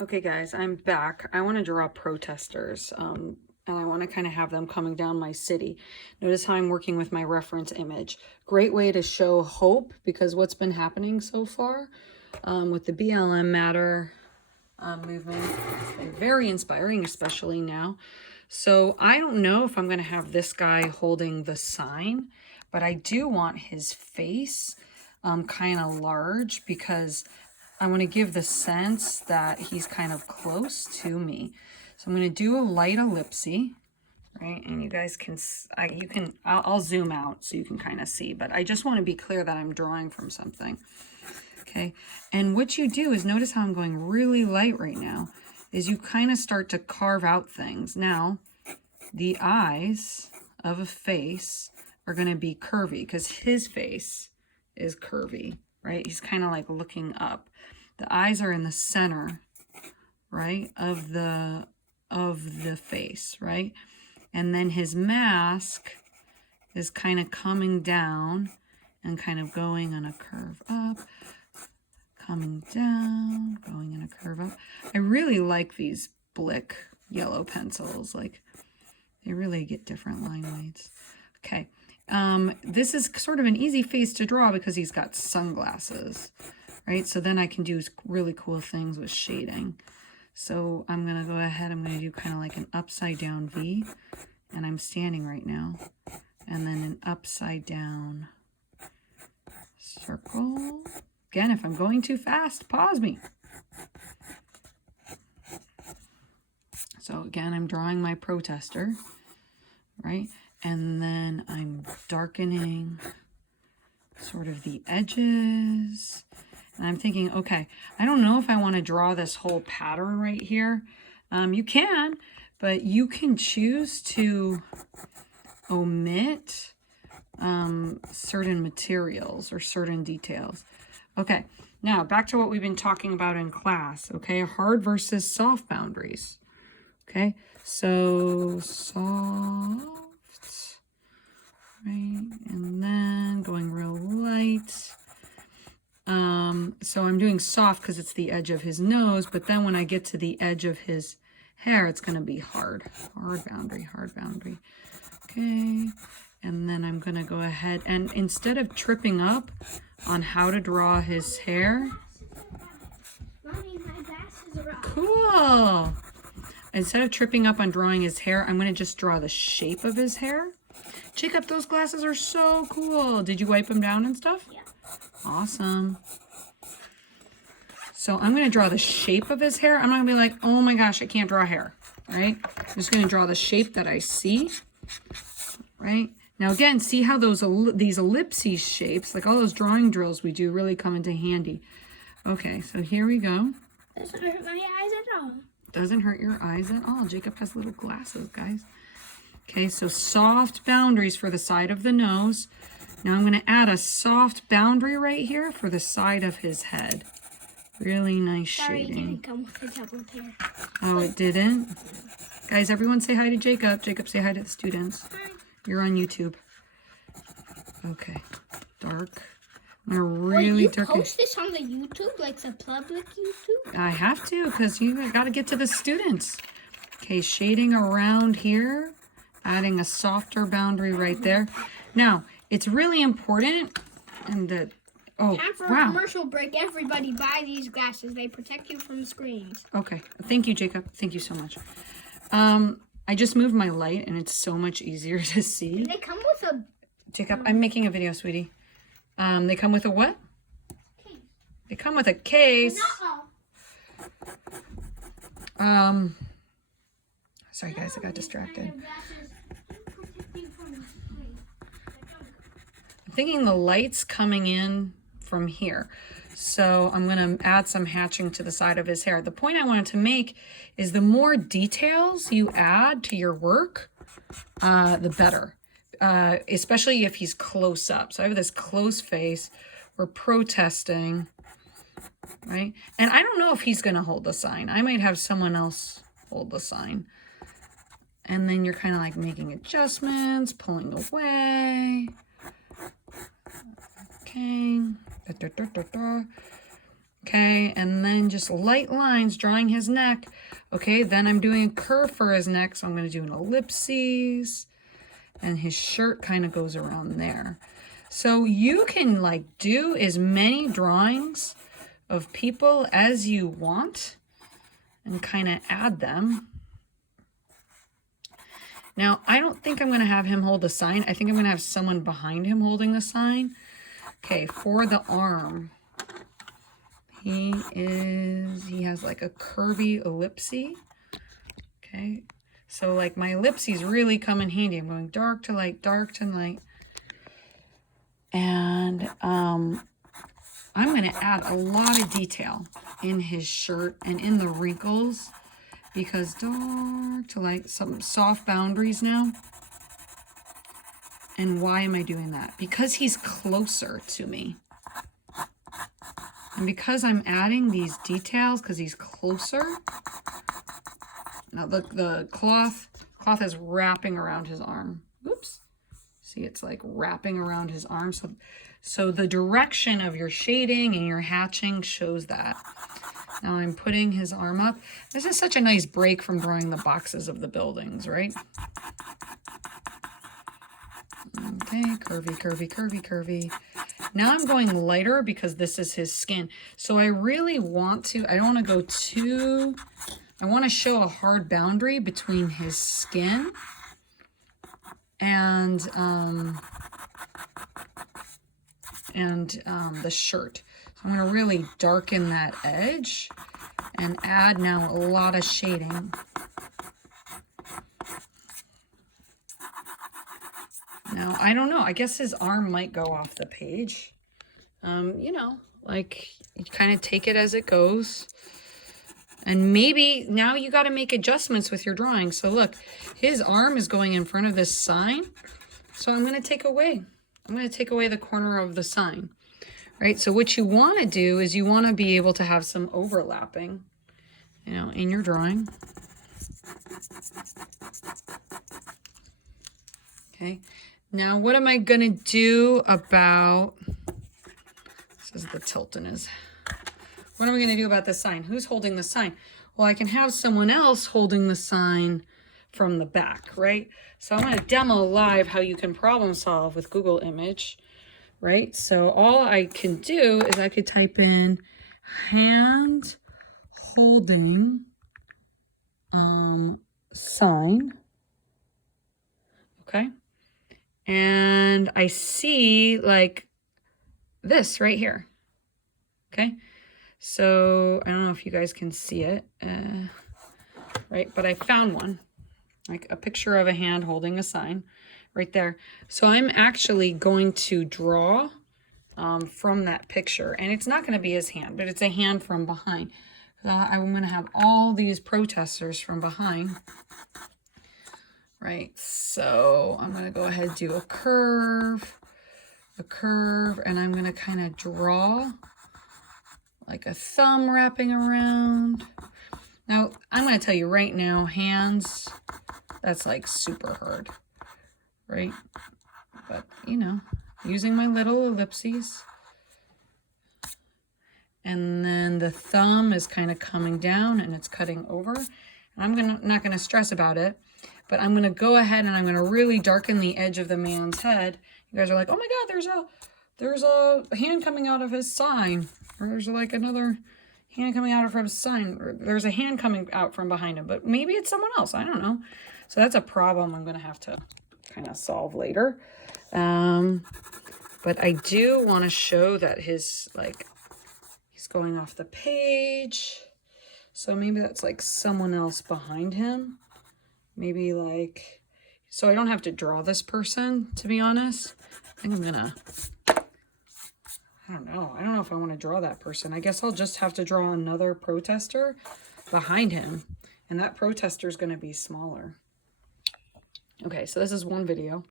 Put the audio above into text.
Okay guys, I'm back. I want to draw protesters and I want to kind of have them coming down my city. Notice how I'm working with my reference image. Great way to show hope, because what's been happening so far with the BLM matter movement has been very inspiring, especially now. So I don't know if I'm going to have this guy holding the sign, but I do want his face kind of large, because I want to give the sense that he's kind of close to me. So I'm going to do a light ellipse, right? And you guys can, I'll zoom out so you can kind of see, but I just want to be clear that I'm drawing from something. Okay. And what you do is, notice how I'm going really light right now, is you kind of start to carve out things. Now, the eyes of a face are going to be curvy because his face is curvy, right? He's kind of like looking up. The eyes are in the center, right, of the face, right? And then his mask is kind of coming down and kind of going on a curve up, coming down, going in a curve up. I really like these Blick yellow pencils. Like, they really get different line weights. Okay. This is sort of an easy face to draw because he's got sunglasses, right? So then I can do really cool things with shading. So I'm going to go ahead, I'm going to do kind of like an upside down V, and I'm standing right now. And then an upside down circle. Again, if I'm going too fast, pause me. So again, I'm drawing my protester, right? And then I'm darkening sort of the edges. And I'm thinking, okay, I don't know if I want to draw this whole pattern right here. You can, but you can choose to omit certain materials or certain details. Okay, now back to what we've been talking about in class, okay? Hard versus soft boundaries. Okay, so soft, right? And then going real light. So I'm doing soft because it's the edge of his nose, but then when I get to the edge of his hair, it's going to be hard. Hard boundary, hard boundary. Okay, and then I'm going to go ahead and, instead of tripping up on how to draw his hair, cool. Instead of tripping up on drawing his hair, I'm going to just draw the shape of his hair. Jacob, those glasses are so cool. Did you wipe them down and stuff? Yeah. Awesome. So I'm going to draw the shape of his hair. I'm not going to be like, oh my gosh, I can't draw hair, right? I'm just going to draw the shape that I see, right? Now again, see how these ellipses shapes, like all those drawing drills we do, really come into handy. Okay, so here we go. Doesn't hurt my eyes at all. Doesn't hurt your eyes at all. Jacob has little glasses, guys. Okay, so soft boundaries for the side of the nose. Now I'm going to add a soft boundary right here for the side of his head. Really nice Sorry, shading. it didn't come with a double pair. Oh, it didn't? Guys, everyone say hi to Jacob. Jacob, say hi to the students. Hi. You're on YouTube. Okay, dark. I'm going to really darken. Post this on the YouTube, like the public YouTube? I have to, because you got to get to the students. Okay, shading around here. Adding a softer boundary right there. Now, it's really important, and that, oh, Time for wow. a commercial break. Everybody buy these glasses. They protect you from screens. Okay, thank you, Jacob. Thank you so much. I just moved my light, and it's so much easier to see. They come with a... Jacob, I'm making a video, sweetie. They come with a what? Case. They come with a case. Sorry, guys, I got distracted. I'm thinking the light's coming in from here. So I'm going to add some hatching to the side of his hair. The point I wanted to make is the more details you add to your work, the better. Especially if he's close up. So I have this close face. We're protesting, right? And I don't know if he's going to hold the sign. I might have someone else hold the sign. And then you're kind of like making adjustments, pulling away. Okay. Okay, and then just light lines drawing his neck. Okay, then I'm doing a curve for his neck, so I'm going to do an ellipses, and his shirt kind of goes around there. So you can like do as many drawings of people as you want and kind of add them. Now, I don't think I'm going to have him hold the sign. I think I'm going to have someone behind him holding the sign. Okay, for the arm, he has like a curvy ellipse. Okay, so like my ellipses really come in handy. I'm going dark to light, dark to light. And I'm going to add a lot of detail in his shirt and in the wrinkles, because dark to light, some soft boundaries now. And why am I doing that? Because he's closer to me. And because I'm adding these details, because he's closer. Now look, the cloth is wrapping around his arm. Oops. See, it's like wrapping around his arm. So the direction of your shading and your hatching shows that. Now I'm putting his arm up. This is such a nice break from drawing the boxes of the buildings, right? Okay, curvy, curvy, curvy, curvy. Now I'm going lighter because this is his skin. So I really want to, I don't want to go too, I want to show a hard boundary between his skin and the shirt. So I'm going to really darken that edge and add now a lot of shading. Now, I don't know. I guess his arm might go off the page. You know, like you kind of take it as it goes. And maybe now you got to make adjustments with your drawing. So look, his arm is going in front of this sign. So I'm going to take away. I'm going to take away the corner of the sign. Right? So what you want to do is you want to be able to have some overlapping, you know, in your drawing. Okay. Now, what am I going to do about, this is the tilt in his, what am I going to do about the sign? Who's holding the sign? Well, I can have someone else holding the sign from the back, right? So I'm going to demo live how you can problem solve with Google Image, right? So all I can do is I could type in hand holding sign, okay? And I see like this right here. Okay. So I don't know if you guys can see it, right? But I found one, like a picture of a hand holding a sign right there. So I'm actually going to draw from that picture, and it's not going to be his hand, but it's a hand from behind. I'm going to have all these protesters from behind. Right, so I'm going to go ahead and do a curve, and I'm going to kind of draw like a thumb wrapping around. Now, I'm going to tell you right now, hands, that's like super hard, right? But, you know, using my little ellipses. And then the thumb is kind of coming down and it's cutting over. And I'm not going to stress about it. But I'm going to go ahead and I'm going to really darken the edge of the man's head. You guys are like, oh my God, there's a hand coming out of his sign. Or there's like another hand coming out of his sign. Or there's a hand coming out from behind him. But maybe it's someone else. I don't know. So that's a problem I'm going to have to kind of solve later. But I do want to show that he's going off the page. So maybe that's like someone else behind him. Maybe like, so I don't have to draw this person, to be honest. I think I'm gonna, I don't know if I want to draw that person. I guess I'll just have to draw another protester behind him. And that protester is going to be smaller. Okay, so this is one video.